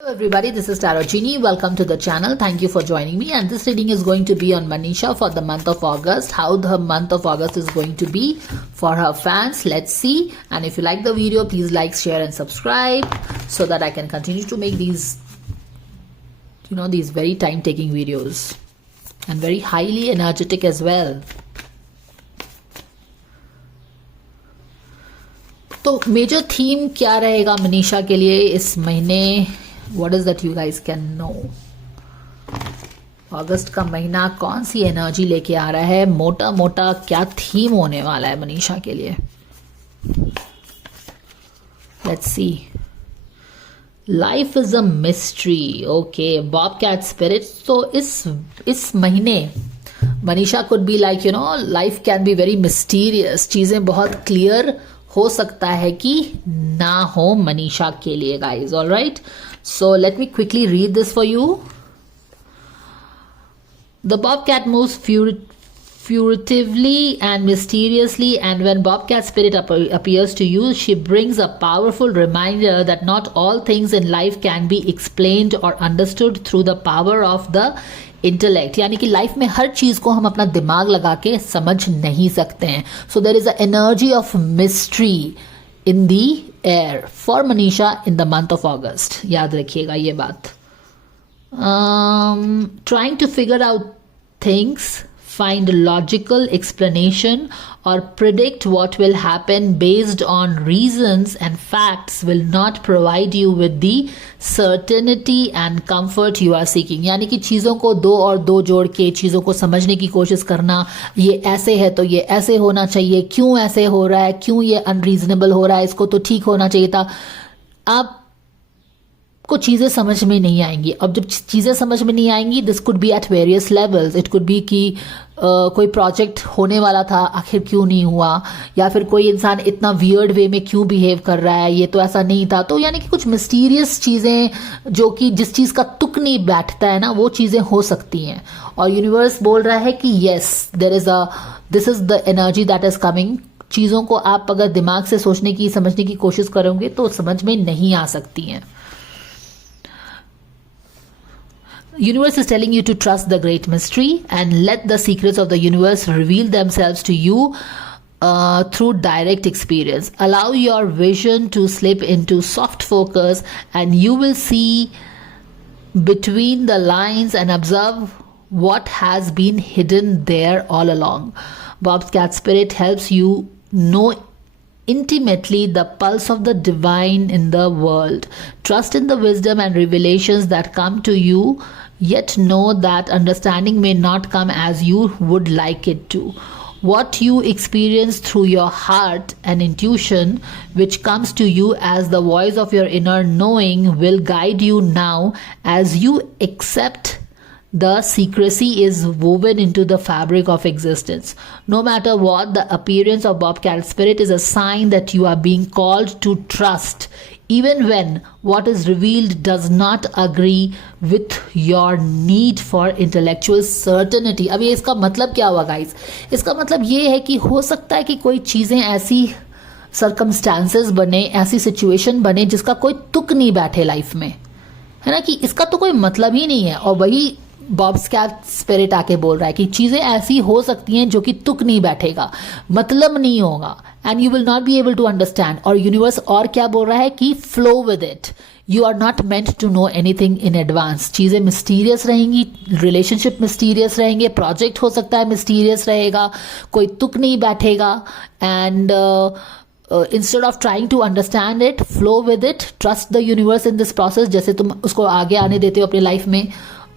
Hello everybody, this is Tarot Genie. Welcome to the channel. Thank you for joining me, and this reading is going to be on Manisha for the month of August. How the month of August is going to be for her fans. Let's see. And if you like the video, please like, share and subscribe so that I can continue to make these these very time-taking videos and very highly energetic as well. तो major theme क्या रहेगा मनीषा के लिए इस महीने? What is that you guys can know? अगस्त का महीना कौन सी एनर्जी लेके आ रहा है? मोटा मोटा क्या थीम होने वाला है मनीषा के लिए? Let's see. Life is a mystery. Okay, Bobcat Spirit. So इस महीने Manisha could be like life can be very mysterious. चीजें बहुत क्लियर हो सकता है कि ना हो मनीषा के लिए guys. All right. So let me quickly read this for you. The bobcat moves furtively and mysteriously, and when Bobcat Spirit appears to you, she brings a powerful reminder that not all things in life can be explained or understood through the power of the intellect. यानी कि life में हर चीज को हम अपना दिमाग लगा के समझ नहीं सकते हैं. So there is a energy of mystery in the air for Manisha in the month of August. याद रखिएगा ये बात. Trying to figure out things, find logical explanation or predict what will happen based on reasons and facts will not provide you with the certainty and comfort you are seeking. यानी कि चीज़ों को दो और दो जोड़ के चीज़ों को समझने की कोशिश करना, ये ऐसे है तो ये ऐसे होना चाहिए, क्यों ऐसे हो रहा है, क्यों ये अनरीजनेबल हो रहा है, इसको तो ठीक होना चाहिए था. आप को चीज़ें समझ में नहीं आएंगी. अब जब चीज़ें समझ में नहीं आएंगी, this could be at various levels. It could be कि कोई प्रोजेक्ट होने वाला था, आखिर क्यों नहीं हुआ, या फिर कोई इंसान इतना वियर्ड वे में क्यों बिहेव कर रहा है, ये तो ऐसा नहीं था. तो यानी कि कुछ मिस्टीरियस चीज़ें जो कि जिस चीज़ का तुक नहीं बैठता है ना, वो चीज़ें हो सकती हैं. और यूनिवर्स बोल रहा है कि yes, this is the energy that is coming. चीज़ों को आप अगर दिमाग से सोचने की समझने की कोशिश करोगे तो समझ में नहीं आ सकती हैं. Universe is telling you to trust the great mystery and let the secrets of the universe reveal themselves to you through direct experience. Allow your vision to slip into soft focus and you will see between the lines and observe what has been hidden there all along. Bobcat Spirit helps you know intimately the pulse of the divine in the world. Trust in the wisdom and revelations that come to you, yet know that understanding may not come as you would like it to. What you experience through your heart and intuition, which comes to you as the voice of your inner knowing, will guide you now as you accept the secrecy is woven into the fabric of existence. No matter what, the appearance of Bobcat Spirit is a sign that you are being called to trust, even when what is revealed does not agree with your need for intellectual certainty. अब ये इसका मतलब क्या हुआ guys? इसका मतलब ये है कि हो सकता है कि कोई चीज़ें ऐसी सर्कमस्टांसेस बने, ऐसी सिचुएशन बने जिसका कोई तुक नहीं बैठे लाइफ में, है ना, कि इसका तो कोई मतलब ही नहीं है. और वही बॉबकैट स्पिरिट आके बोल रहा है कि चीज़ें ऐसी हो सकती हैं जो कि तुक नहीं बैठेगा, मतलब नहीं होगा, and you will not be able to understand. और यूनिवर्स और क्या बोल रहा है कि flow with it. You are not meant to know anything in advance. चीज़ें मिस्टीरियस रहेंगी, रिलेशनशिप मिस्टीरियस रहेंगे, प्रोजेक्ट हो सकता है मिस्टीरियस रहेगा, कोई तुक नहीं बैठेगा. And instead of trying to understand it, flow with it, trust the universe in this process. जैसे तुम उसको आगे आने देते हो अपनी लाइफ में,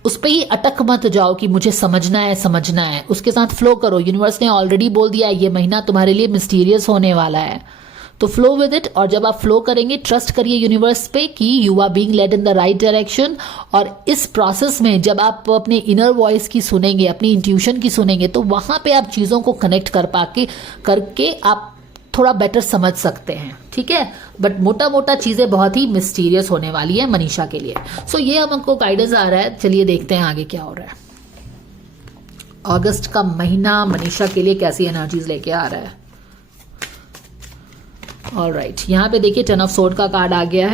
उस पर ही अटक मत जाओ कि मुझे समझना है. उसके साथ फ्लो करो. यूनिवर्स ने ऑलरेडी बोल दिया है ये महीना तुम्हारे लिए मिस्टीरियस होने वाला है, तो फ्लो विद इट. और जब आप फ्लो करेंगे, ट्रस्ट करिए यूनिवर्स पे कि you are being led in the right direction. और इस प्रोसेस में जब आप अपने इनर वॉइस की सुनेंगे, अपनी इंट्यूशन की सुनेंगे, तो वहां पे आप चीज़ों को कनेक्ट करके आप थोड़ा बेटर समझ सकते हैं. ठीक है, बट मोटा मोटा चीज़ें बहुत ही मिस्टीरियस होने वाली है मनीषा के लिए. सो ये हमको गाइडेंस आ रहा है. चलिए देखते हैं आगे क्या हो रहा है. अगस्त का महीना मनीषा के लिए कैसी एनर्जीज लेके आ रहा है. ऑलराइट, यहाँ पे देखिए 10 ऑफ सोर्ड का कार्ड आ गया है.